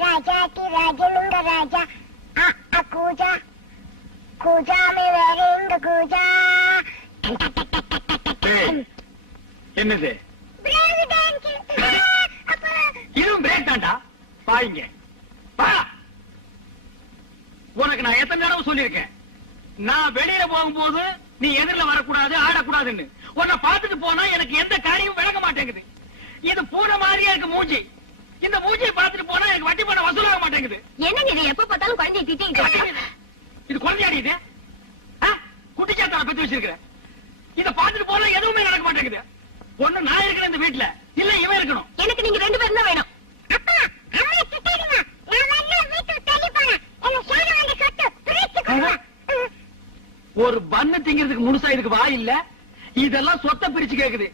राजा की राजनुंगा राजा कूजा कूजा में वेरिंग कूजा என்னது பிரேக் டான்ஸ் இதுவும் பிரேக் தான்டா பாருங்க பா உனக்கு நான் எத்தனை தடவை சொல்லியிருக்கேன் நான் வெளியில போகும்போது நீ எதிரில வரக்கூடாது ஆடக்கூடாதுன்னு உன்னை பார்த்துட்டு போனா எனக்கு எந்த காரியமும் விளங்க மாட்டேங்குது இது பூனை மாதிரியா இருக்கு மூஞ்சி இந்த மூஞ்சியை பார்த்துட்டு போனா எனக்கு வட்டி பணம் வசூலாக மாட்டேங்குது என்னங்க இது எப்ப பார்த்தாலும் குழந்தைய திட்டிங்க இது குழந்தையாடி இது குட்டிச்சாத்தான பத்தி வச்சிருக்கிற இத பார்த்துட்டு போனா எதுவுமே நடக்க மாட்டேங்குது ஒண்ணு நான் இருக்கிற இந்த வீட்டுல இல்ல இவன் இருக்கணும் எனக்கு நீங்க ரெண்டு பேரும் தான் வேணும் அப்பா அம்மா திட்டாதீங்க நான் வந்து வீட்டு தள்ளி போறேன் என்ன சேர வேண்டிய சொத்து பிரிச்சு கொடுங்க ஒரு பண்ணு திங்கிறதுக்கு முழுசா இதுக்கு வா இல்ல இதெல்லாம் சொத்தை பிரிச்சு கேக்குது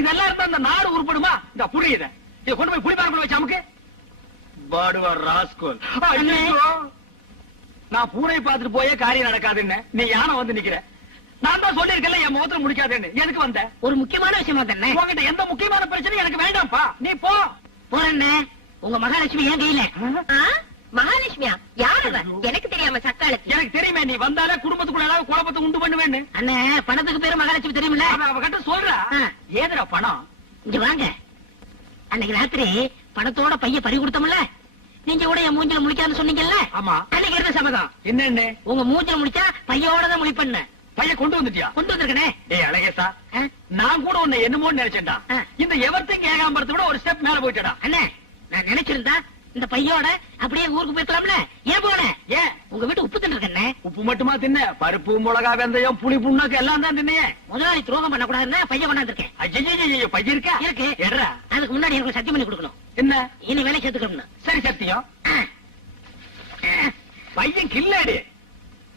இதெல்லாம் இருந்தா அந்த நாடு உருப்படுமா இந்த புரியுத இத கொண்டு போய் புளிப்பாரக்குள்ள வச்சு அமுக்கு பாடுவார் ராஸ்கோல் நான் பூனை பார்த்துட்டு போயே காரியம் நடக்காதுன்னு நீ யானை வந்து நிக்கிற நான் தான் சொல்லிருக்கல என் முகத்துல முடிக்காதுன்னு எதுக்கு வந்த ஒரு முக்கியமான விஷயமா தானே உங்ககிட்ட எந்த முக்கியமான பிரச்சனையும் எனக்கு வேண்டாம்ப்பா நீ போ போறேன்னு உங்க மகாலட்சுமி ஏன் கையில மகாலட்சுமியா யாரு எனக்கு தெரியாம சக்காலத்து எனக்கு தெரியுமே நீ வந்தாலே குடும்பத்துக்குள்ள ஏதாவது குழப்பத்தை உண்டு பண்ணுவேன்னு அண்ணே பணத்துக்கு பேரு மகாலட்சுமி தெரியுமில்ல அவகிட்ட சொல்றா ஏதுடா பணம் இங்க வாங்க அன்னைக்கு ராத்திரி பணத்தோட பைய பறி கொடுத்தோம்ல நீங்க கூட என் மூஞ்சில முடிக்காதுன்னு சொன்னீங்கல்ல ஆமா அன்னைக்கு இருந்த சபதம் என்னன்னு உங்க மூஞ்சில முடிச்சா பையோட தான் முடிப்பண்ண பையன் கொண்டு வந்துட்டியா கொண்டு வந்திருக்கனே ஏய் அழகேசா நான் கூட உன்னை என்னமோன்னு நினைச்சேன்டா இந்த எவர்த்திங் ஏகாம்பரத்தை விட ஒரு ஸ்டெப் மேல போயிட்டடா அண்ணே நான் நினைச்சிருந்தா இந்த பையோட அப்படியே ஊருக்கு போயிருக்கலாம்ல ஏன் போன ஏன் உங்க வீட்டு உப்பு தின்னு இருக்கண்ணே உப்பு மட்டுமா தின்ன பருப்பு மிளகா வெந்தயம் புளி புண்ணாக்கு எல்லாம் தான் தின்னையே முதலாளி துரோகம் பண்ண கூடாதுன்னா பையன் கொண்டாந்துருக்கேன் ஐயோ பையன் இருக்கா இருக்கு எட்ரா அதுக்கு முன்னாடி எனக்கு சத்தியம் பண்ணி கொடுக்கணும் என்ன இனி வேலை சேர்த்துக்கணும் சரி சத்தியம் பையன் கில்லாடி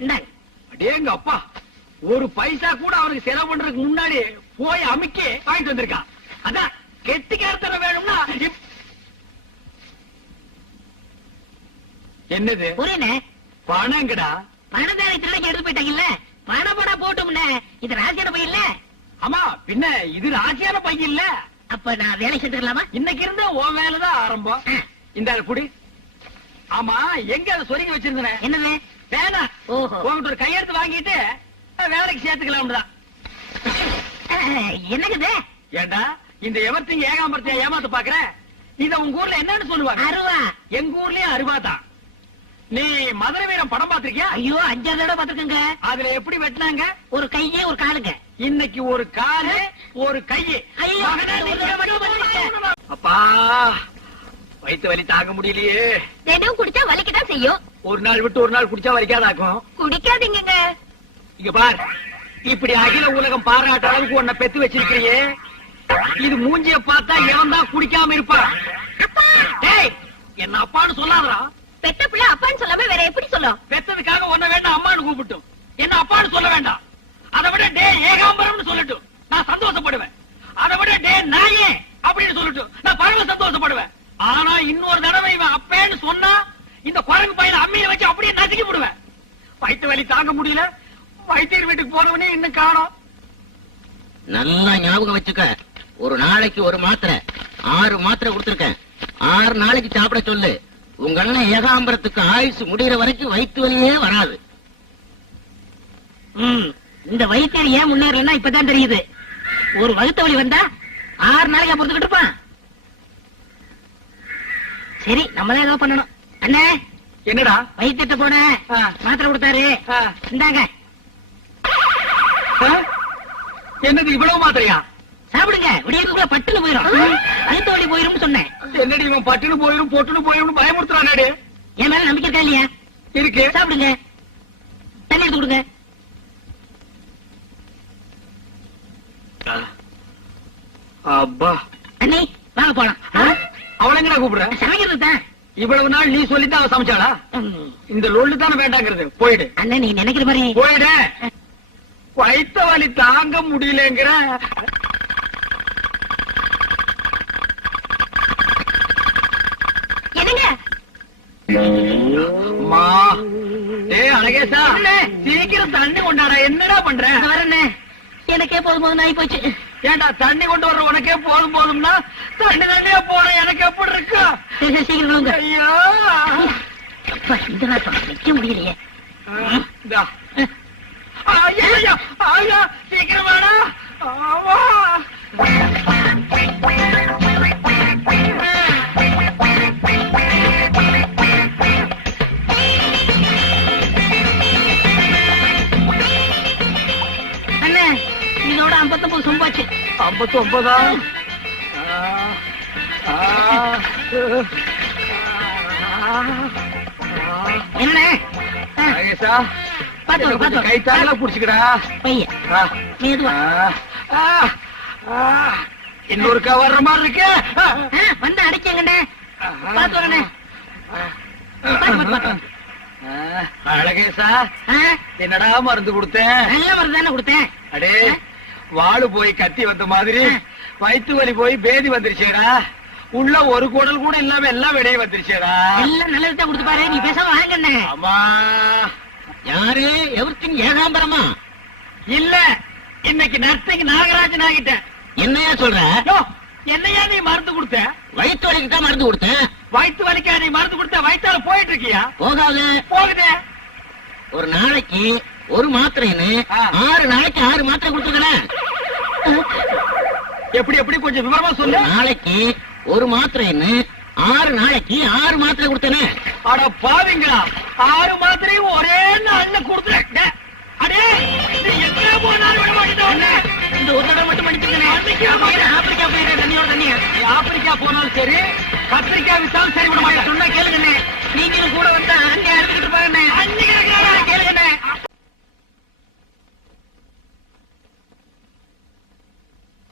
இந்தாங்க அடேங்க அப்பா ஒரு பைசா கூட அவனுக்கு செலவு பண்றதுக்கு முன்னாடி போய் அமுக்கி வாங்கிட்டு வந்திருக்கான் அதான் கெட்டிக்காரத்தனம் வேணும்னா என்னது புரியல பணங்கடா பணதாரி திருடங்க எடுத்து போயிட்டாங்கல்ல பணப்படா போட்டோம்னே இது ராசியான பையன் இல்ல ஆமா பின்ன இது ராசியான பையன் இல்ல அப்ப நான் வேலை சேர்த்துக்கலாமா இன்னைக்கு இருந்த உன் வேலைதான் ஆரம்பம் இந்த குடி ஆமா எங்க அதை சொருகி வச்சிருந்தேன் என்னது வேணாம் ஓஹோ உங்ககிட்ட ஒரு கையெழுத்து வாங்கிட்டு வேலைக்கு சேர்த்துக்கலாம் என்னக்குது ஏண்டா இந்த எவர்த்திங்க ஏகாம்பரத்தையா ஏமாத்து பாக்குற இத உங்க ஊர்ல என்னன்னு சொல்லுவாங்க அருவா எங்க ஊர்லயும் அருவா தான் நீ மதுரை வீரம் படம் பாத்திருக்கியா ஐயோ 5 தடவை பாத்துக்கங்க அதுல எப்படி வெட்டினாங்க ஒரு கையே ஒரு காலுங்க இன்னைக்கு ஒரு காலு ஒரு கையே ஐயோ அப்பா வயிற்று வலி தாங்க முடியலையே தினம் குடிச்சா வலிக்கதான் செய்யும் ஒரு நாள் விட்டு ஒரு நாள் குடிச்சா வலிக்காதாக்கும் குடிக்காதீங்க இங்க பார் இப்படி அகில உலகம் பாராட்ட அளவுக்கு உன்னை பெத்து வச்சிருக்கிறியே இது மூஞ்சிய பார்த்தா எவன் தான் குடிக்காம இருப்பான் என்ன அப்பான்னு சொல்லாதரா பெத்த பிள்ளை அப்பான்னு சொல்லாம வேற எப்படி சொல்லும் பெத்ததுக்காக ஒன்ன வேண்டாம் அம்மான்னு கூப்பிட்டும் என்ன அப்பான்னு சொல்ல வேண்டாம் அதை விட டே ஏகாம்பரம்னு சொல்லட்டும் நான் சந்தோஷப்படுவேன் அதை விட டே நாயே அப்படின்னு சொல்லட்டும் நான் பரவ சந்தோஷப்படுவேன் ஆனா இன்னொரு தடவை இவன் அப்பேன்னு சொன்னா இந்த குரங்கு பையில அம்மியை வச்சு அப்படியே நசுக்கி விடுவேன் வயிற்று வலி தாங்க முடியல வைத்தியர் வீட்டுக்கு போறவனே இன்னும் காணோம் நல்லா ஞாபகம் வச்சுக்க ஒரு நாளைக்கு ஒரு மாத்திரை 6 மாத்திரை கொடுத்திருக்கேன் 6 நாளைக்கு சாப்பிட சொல்லு உங்க அண்ணன் ஏகாம்பரத்துக்கு ஆயுசு முடிகிற வரைக்கும் வயிற்று வலியே வராது இந்த வைத்தியர் ஏன் முன்னேறலன்னா இப்பதான் தெரியுது ஒரு வகுத்த வலி வந்தா 6 நாளைக்கு பொறுத்துக்கிட்டு இருப்பான் சரி நம்மளே ஏதோ பண்ணணும் அண்ணே என்னடா வைத்தியத்தை போன மாத்திரை கொடுத்தாரு இந்தாங்க என்னது இவ்வளவு மாத்திரையா சாப்பிடுங்க விடியதுக்குள்ள பட்டுன்னு போயிடும் வயிற்று வலி போயிரும் சொன்னேன் என்னடி இவன் பட்டுன்னு போயிரும் பொட்டுன்னு போயிரும் பயமுறுத்துறானே என் மேல நம்பிக்கை இருக்கா இல்லையா இருக்கு சாப்பிடுங்க தண்ணி எடுத்து கொடுங்க அப்பா அண்ணி வாங்க போலாம் அவளை எங்கடா கூப்பிடுற சமைக்கிறது தான் இவ்வளவு நாள் நீ சொல்லித்தான் அவ சமைச்சாளா இந்த லொல்லு தானே வேண்டாங்கிறது போயிடு அண்ணன் நீ நினைக்கிற மாதிரி போயிடு வயிற்று வலி தாங்க முடியலங்கிற என்னங்க அழகேசா சீக்கிரம் தண்ணி கொண்டாடா என்னடா பண்ற வரண்ணே எனக்கே போதும் போதும் ஆகி போச்சு ஏண்டா தண்ணி கொண்டு வர்ற உனக்கே போதும் போதும்னா தண்ணியா போற எனக்கு எப்படி இருக்கு சீக்கிரம் ஐயோ இந்த நாட்டம் வைக்க முடியலையே. இந்தா. ஐயா, ஐயா, சீக்கிரம் வாடா. ஆமா. அண்ணே, இதோட 59 சொம்பாச்சு. 59 என்ன கைத்தால புடிச்சுக்கடா. பையன் மெதுவா இன்னொருக்கா வர்ற மாதிரி இருக்கு. வந்து அடைக்கங்கண்ணே. பாத்து வரண்ணே. அழகேசா, என்னடா மருந்து கொடுத்தேன்? நல்ல மருந்து தானே கொடுத்தேன். அடே, வாழு போய் கத்தி வந்த மாதிரி வயிற்று வலி போய் பேதி வந்துருச்சேடா. உள்ள ஒரு குடல் கூட இல்லாம எல்லாம் வெளியே வந்துருச்சேடா. எல்லாம் நல்லதுதான் கொடுத்து பாரு. நீ பேசாம வாங்கண்ணே. ஆமா. யாரு எவர்த்தின் ஏகாம்பரமா? இல்ல, இன்னைக்கு நர்த்தங்க நாகராஜன் ஆகிட்டேன். என்னையா சொல்ற? என்னையா நீ மருந்து கொடுத்த? வயிற்று வலிக்கு தான் மருந்து கொடுத்தேன். வயிற்று வலிக்கா நீ மருந்து கொடுத்த? வயிற்றால போயிட்டு இருக்கியா? போகாது. போகுதே. ஒரு நாளைக்கு ஒரு மாத்திரைன்னு 6 நாளைக்கு 6 மாத்திரை கொடுத்துருக்கேன். எப்படி எப்படி கொஞ்சம் விவரமா சொல்லு. நாளைக்கு ஒரு மாத்திரைன்னு 6 நாளைக்கு 6 மாத்திரை கொடுத்தேனே. அட பாவிங்களா, 6 மாத்திரையும் ஒரே நாள்ல கொடுத்துட்ட. அடே, நீ எங்க போனாலும் விட மாட்டேன். இந்த ஒரு தடவை மட்டும் பண்ணிட்டு ஆப்பிரிக்கா போயிடுறேன் தண்ணியோட தண்ணியா. நீ ஆப்பிரிக்கா போனாலும் சரி, கத்திரிக்காய் வித்தாலும் சரி விட மாட்டேன். சொன்னா கேளுங்கண்ணே. நீங்களும் கூட வந்தா அங்கே அறுத்துக்கிட்டு பாருண்ணே. கேளுங்கண்ணே.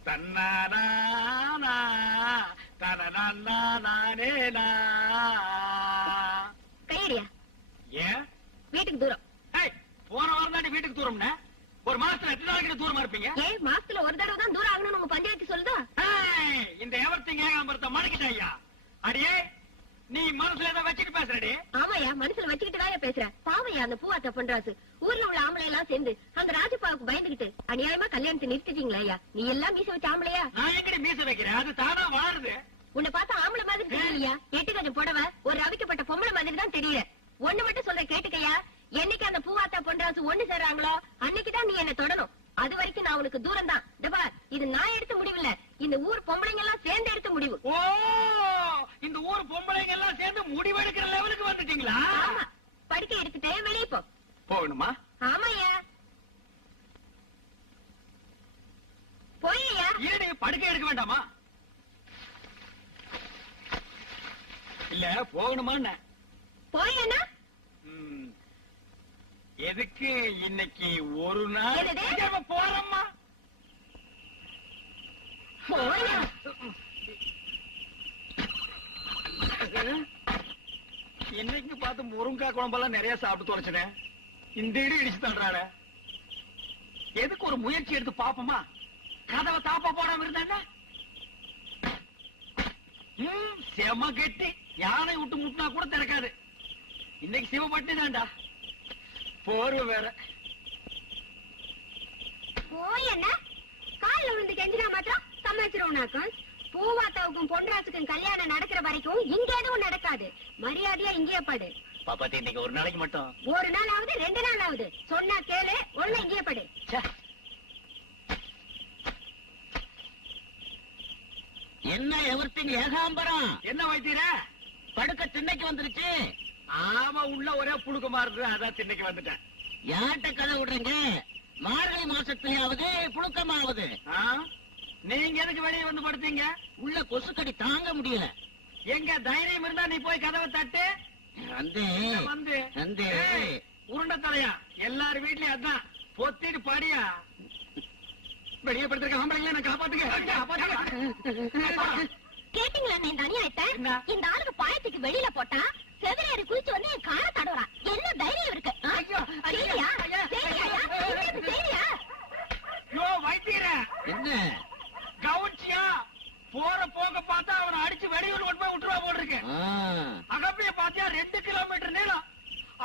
தன்னானா தனனானேனா. கையடியா. ஏன்? வீட்டுக்கு தூரம். போன வாரம் தான் வீட்டுக்கு தூரம்னா ஒரு மாசத்துல எத்தனை நாளைக்கு தூரமா இருப்பீங்க? ஏன் மாசத்துல ஒரு தடவை தான் தூரம் ஆகணும்னு உங்க பஞ்சாயத்து சொல்லுதா? இந்த எவர்த்திங் ஏகாம்பரத்தை மடக்கிட்ட ஐயா. அடியே, நீ மனசுல ஏதோ வச்சுட்டு பேசுறடி. ஆமாயா, மனசுல வச்சுக்கிட்டு தான் பேசுறேன். பாவையா அந்த பூவாத்த பண்றாசு. ஊர்ல உள்ள ஆம்பளை எல்லாம் சேர்ந்து அந்த ராஜப்பாவுக்கு பயந்துகிட்டு அநியாயமா கல்யாணத்தை நிறுத்திட்டீங்களா ஐயா? நீ எல்லாம் மீச வச்ச ஆம்பளையா? நான் எங்கடி மீச வைக்கிறேன்? அது தானா வாழுது. உன்னை பார்த்தா ஆம்பளை மாதிரி தெரியலையா? 8 கஜம் புடவை, ஒரு அவிக்கப்பட்ட பொம்பளை மாதிரி தான் தெரியல. ஒண்ணு மட்டும் சொல்ற கேட்டுக்கையா, என்னைக்கு அந்த பூவாத்தா பொன்ராசு ஒண்ணு சேர்றாங்களோ அன்னைக்குதான் நீ என்ன தொடணும். அது வரைக்கும் நான் உனக்கு தூரம் தான். இது நான் எடுத்த முடிவு இல்ல, இந்த ஊர் பொம்பளைங்க எல்லாம் சேர்ந்து எடுத்த முடிவு. ஓ, இந்த ஊர் பொம்பளைங்க எல்லாம் சேர்ந்து முடிவெடுக்கிற லெவலுக்கு வந்துட்டீங்களா? ஆமா, படுக்கை எடுத்துட்டே வெளியே போ. போகணுமா? ஆமாய்யா, போய்யா. ஏன் படுக்கை எடுக்க வேண்டாமா? இல்ல, போகணுமா? போய்யா. எதுக்கு இன்னைக்கு ஒரு நாள் என்னது? போறோம்மா. போய்யா. என்னைக்கு பார்த்து முருங்காய் குழம்பெல்லாம் நிறைய சாப்பிட்டு தொலைச்சினேன். இந்த இடி இடிச்சு தள்ளுறாட. எதுக்கு ஒரு முயற்சி எடுத்து பாப்போமா? கதவை தாப்பா போடாம இருந்தா செம கெட்டி. யானை விட்டு முட்டினா கூட திறக்காது. இன்னைக்கு சிவப்பட்டி தான்டா. போர்வை வேற. போய்யா. காலில் விழுந்து கெஞ்சினா மாத்திரம் சமாளிச்சிருவோம்னாக்கும். பூவாத்தாவுக்கும் பொன்ராசுக்கும் கல்யாணம் நடக்கிற வரைக்கும் இங்க எதுவும் நடக்காது. மரியாதையா இங்கேயே படு. பாப்பாத்தி, இன்னைக்கு ஒரு நாளைக்கு மட்டும். ஒரு நாள் ஆகுது, 2 நாள் ஆகுது. சொன்னா கேளு, ஒண்ணு இங்கேயே படு. என்ன எவர்த்தின் ஏகாம்பரம்? என்ன வைத்தீர? படுக்க திண்ணைக்கு வந்துருச்சு. ஆமா, உள்ள ஒரே புழுக்கமா இருக்கு. அதான் திண்ணைக்கு வந்துட்டேன். யார்கிட்ட கதை விடுறீங்க? மார்கழி மாசத்துலயாவது புழுக்கமாவது. நீங்க எதுக்கு வெளியே வந்து படுத்தீங்க? உள்ள கொசுக்கடி தாங்க முடியல. எங்க தைரியம் இருந்தா நீ போய் கதவை தட்டு. வந்து உருண்டை தலையா எல்லாரும் வீட்லயும் அதான் பொத்திட்டு பாடியா. வெளியே படுத்திருக்க ஆம்பளைங்கள நான் காப்பாத்துங்க. கேட்டீங்களா இந்த அநியாயத்தை? இந்த ஆளுக்கு பாயத்துக்கு வெளியில போட்டா செவிலேறி குதிச்சு வந்து என் காலை தடவுறான். என்ன தைரியம் இருக்கு? வைத்தீர என்ன கவுன்சியா? போற போக பார்த்தா அவனை அடிச்சு வெளியூர் கொண்டு போய் விட்டுருவா போல் இருக்கு. அகப்பிய பாத்தியா 2 கிலோமீட்டர் நீளம்.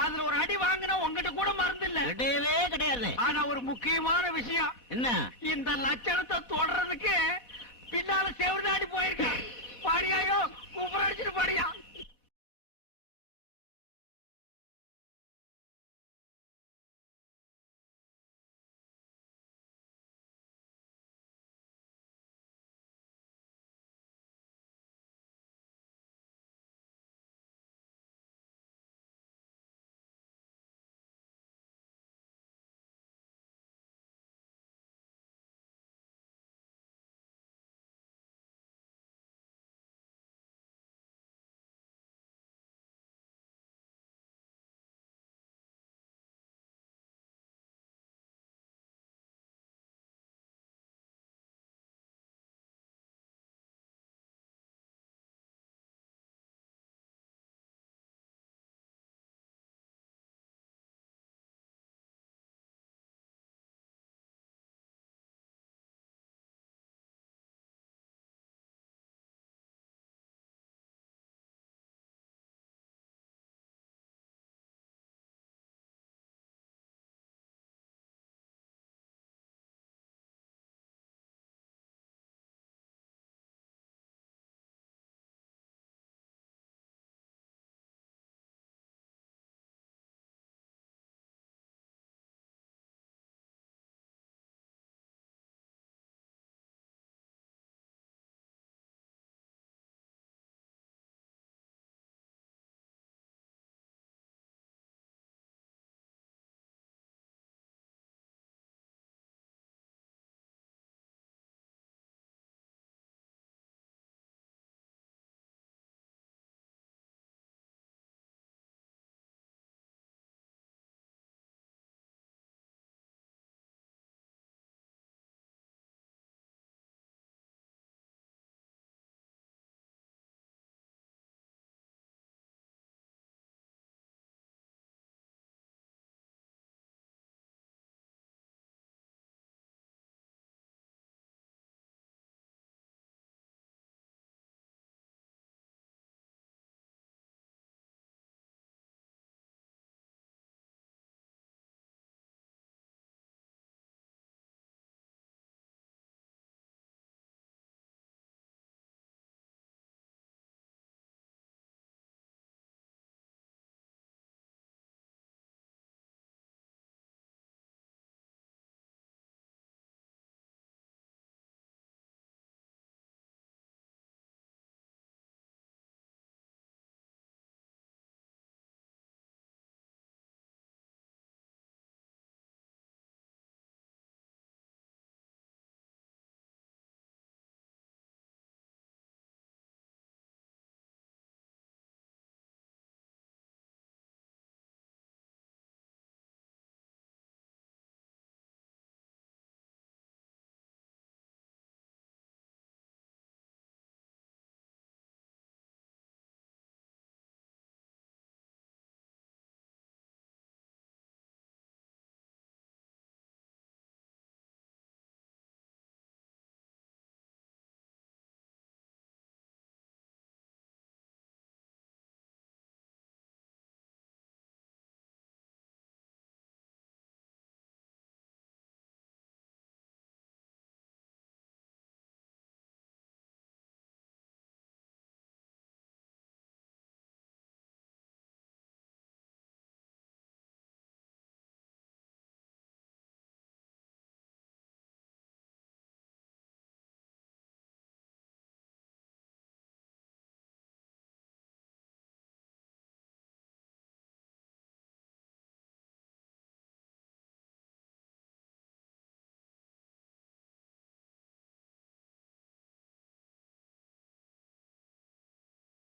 அதுல ஒரு அடி வாங்கினா உங்ககிட்ட கூட மறந்து இல்ல. கிடையவே கிடையாது. ஆனா ஒரு முக்கியமான விஷயம் என்ன? இந்த லட்சணத்தை தொடர்றதுக்கு பின்னால செவர்தாடி போயிருக்க. பாடியாயோ கும்பர் அடிச்சுட்டு பாடியா.